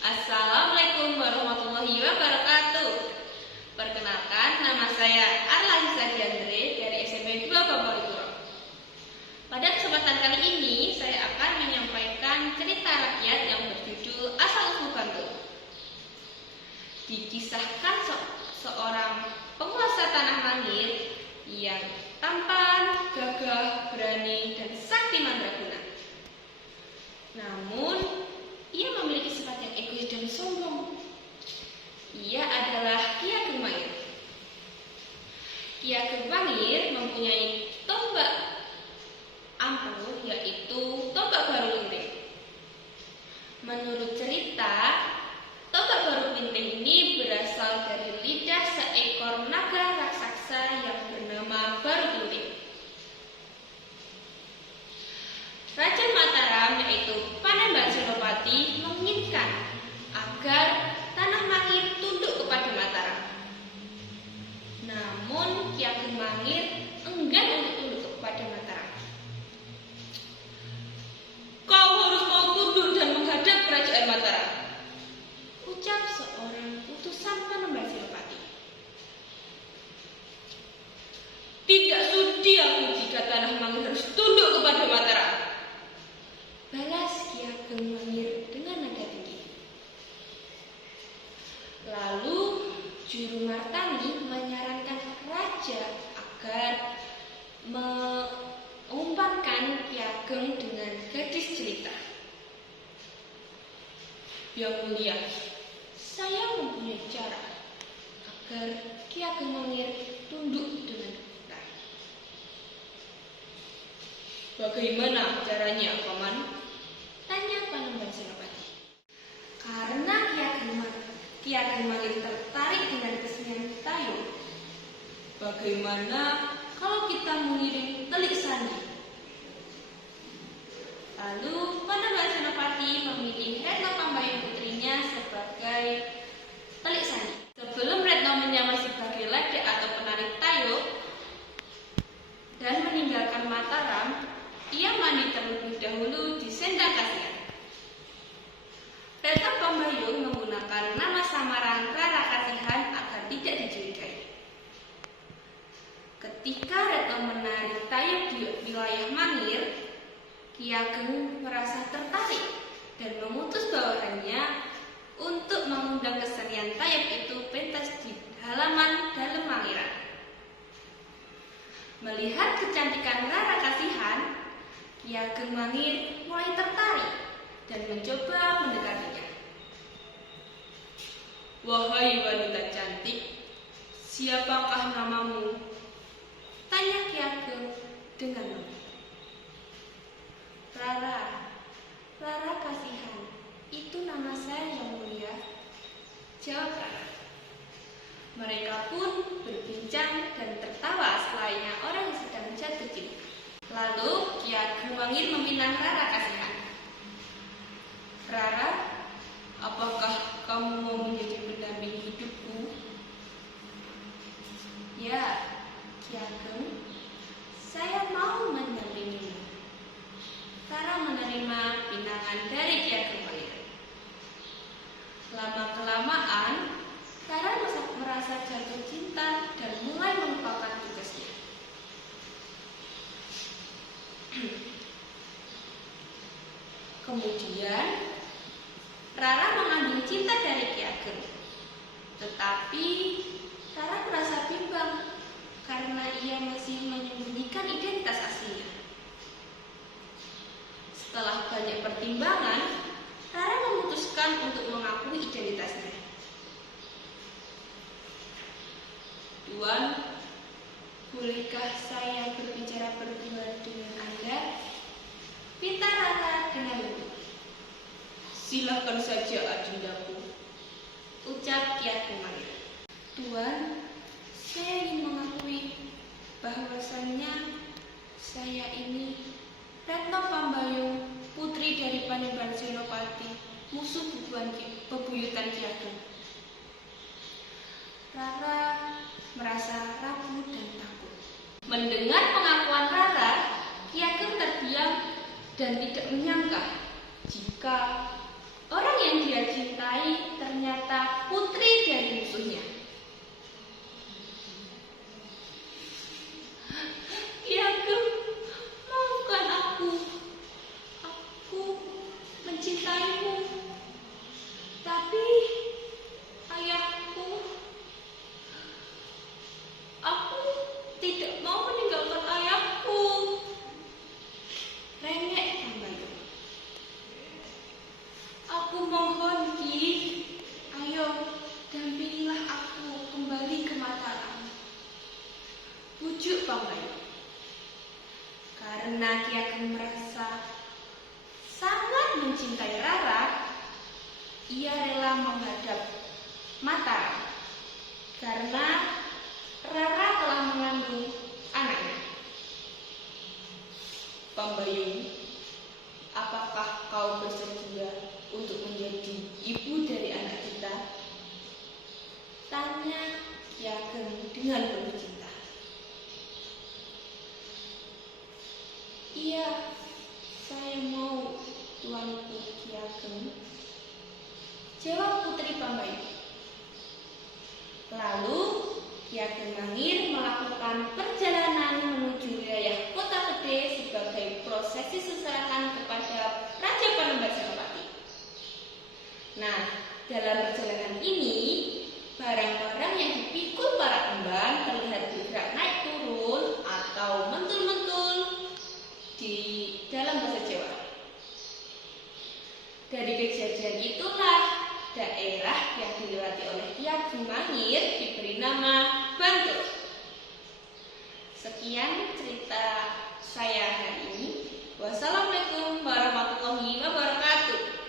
Assalamualaikum warahmatullahi wabarakatuh. Perkenalkan, nama saya Arla Hisadiandre dari SMP 2 Bambalipuro. Pada kesempatan kali ini, saya akan menyampaikan cerita rakyat yang berjudul Asal-Usul Bantul. Dikisahkan seorang penguasa tanah langit yang tampan, gagah, berani, dan sakti mandraguna. Namun, ia memiliki sifat yang egois dan sombong. Ia adalah Ki Ageng Mangir. Ki Ageng Mangir mempunyai tombak ampuh, yaitu tombak Baru Linting. Menurut cerita, tombak Baru Linting ini berasal dari lidah seekor naga raksasa yang bernama Baru Linting. Raja Mataram, yaitu Panembahan Senopati, menginginkan agar tanah Mangir tunduk kepada Mataram. Namun Ki Ageng Mangir enggan untuk tunduk kepada Mataram. "Kau harus mau tunduk dan menghadap kerajaan Mataram," ucap seorang utusan Panembahan Senopati. "Tidak sudi aku jika tanah Mangir harus tunduk kepada Mataram," balas Ki Ageng Mangir dengan nada tinggi. Lalu Juru Martani menyarankan raja agar mengumpankan Ki Ageng dengan gadis jelita. "Yang mulia, saya mempunyai cara agar Ki Ageng Mangir tunduk dengan kita." "Bagaimana caranya, Paman?" tanya Panembahan Senopati. Karena Ki Ageng Mangir tertarik dengan kesenian Tayo, "Bagaimana kalau kita mengirim Telik Sandi?" Lalu Panembahan Senopati memilih Retno Pambayun putrinya sebagai Telik Sandi. Sebelum Retno menyamar sebagai lada atau penari Tayo dan meninggalkan Mataram, ia mandi terlebih dahulu di Sendang Kasihan. Retno Pambayun menggunakan nama samaran Rara Kasihan agar tidak dicurigai. Ketika Retno menari Tayo di wilayah Mangir, Ki Ageng merasa tertarik dan mengutus bawahannya untuk mengundang kesenian Tayo itu pentas di halaman dalam Mangiran. Melihat kecantikan Rara Kasihan, Ki Ageng Mangir mulai tertarik dan mencoba mendekatinya. "Wahai wanita cantik, siapakah namamu?" tanya Ki Ageng dengan lembut. Rara Kasihan, itu nama saya, Yang Mulia," jawab Rara. Mereka pun berbincang dan tertawa selayaknya orang yang sedang jatuh cinta. Lalu Ki Ageng Mangir meminang Rara Kasihan. "Rara, apakah kamu mau menjadi pendamping hidupku?" "Ya, Ki Ageng, saya mau mendampingimu." Rara menerima pinangan dari Ki Ageng Mangir. Lama-kelamaan, Rara merasa jatuh cinta dan mulai melupakan tugasnya. Kemudian Rara mengambil cinta dari Ki Ageng. Tetapi Rara merasa bimbang karena ia masih menyembunyikan identitas aslinya. Setelah banyak pertimbangan, Rara memutuskan untuk mengakui identitasnya. "Tuan, bolehkah saya berbicara berdua dengan Anda?" pinta Rara dengan lembut. "Silakan saja, adindaku," ucap Ki Ageng Mangir. "Tuan, saya ingin mengakui bahwasannya saya ini Retno Pambayun, putri dari Panembahan Senopati, musuh bebuyutan Ki Ageng." Rara merasa ragu dan takut. Mendengar pengakuan Rara, Ki Ageng terdiam dan tidak menyangka jika orang yang dia cintai putri dari musuhnya. Ki Ageng, maafkan aku. Aku mencintaimu. Tapi ayahku, aku tidak mau meninggalkan ayahku. Rengek Pambayun. Aku mohon Ki, ayo dampingilah aku kembali ke Mataram. Bujuk Pambayun. Karena Ki Ageng merasa sangat mencintai Rara, ia rela menghadap Mataram karena Rara telah mengandung anaknya. Pambayun, apakah kau bersedia untuk menjadi ibu dari anak kita? Tanya Ki Ageng dengan penuh cinta. Iya, saya mau, tuanku Ki Ageng, jawab Putri Pambayun. Lalu Ki Ageng Mangir melakukan perjalanan menuju wilayah Kota Gede sebagai prosesi seserahan kepada Raja Panembahan Senopati. Nah, dalam perjalanan ini, barang-barang yang dipikul para emban terlihat bergerak naik turun atau mentul-mentul di dalam bahasa Jawa. Dari kejadian itulah daerah yang dilewati oleh Ki Ageng Mangir diberi nama Bantul. Sekian cerita saya hari ini. Wassalamualaikum